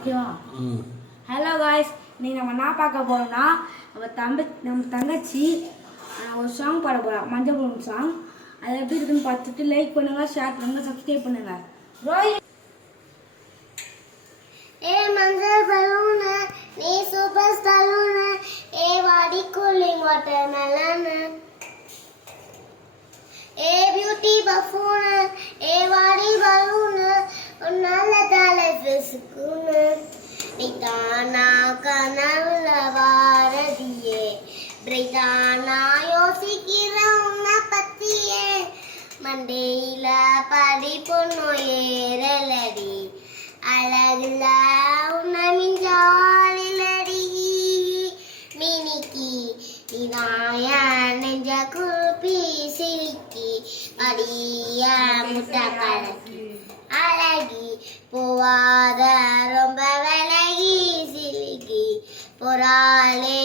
ஓகேவா? Hello guys, இன்னைக்கு நம்ம என்ன பார்க்க போறோம்னா நம்ம தங்கச்சி ஒரு சாங் பாட போறா, மஞ்சள் பொண்ணு சாங். அது எப்படி இருக்குன்னு பார்த்துட்டு லைக் பண்ணுங்க, ஷேர் பண்ணுங்க, சப்ஸ்கிரைப் பண்ணுங்க. ஏ மஞ்சள் பலூனு நீ சூப்பர் ஸ்டாரூனு, ஏ வாடி கூலிங் வாட்டர் மெலனு, ஏ பியூட்டி பஃபூனு, ஏ வாடி பலூனு, உன்னால தலை பிசுக்குனு, நீ தானா கனவுல வாரதியே, பிரைட்டானா யோசிக்கிற உன்னை பத்தியே, மண்டையில படி பொண்ணு ஏறலடி, அழகுல உன்னை மிஞ்சாலிலடி, மினிக்கி இதாய நெஞ்ச குப்பி சிரிக்கி அடிய முட்டை கலக்கி அழகி போவாத ரொம்ப விலகி சிலுக்கி பொறாளே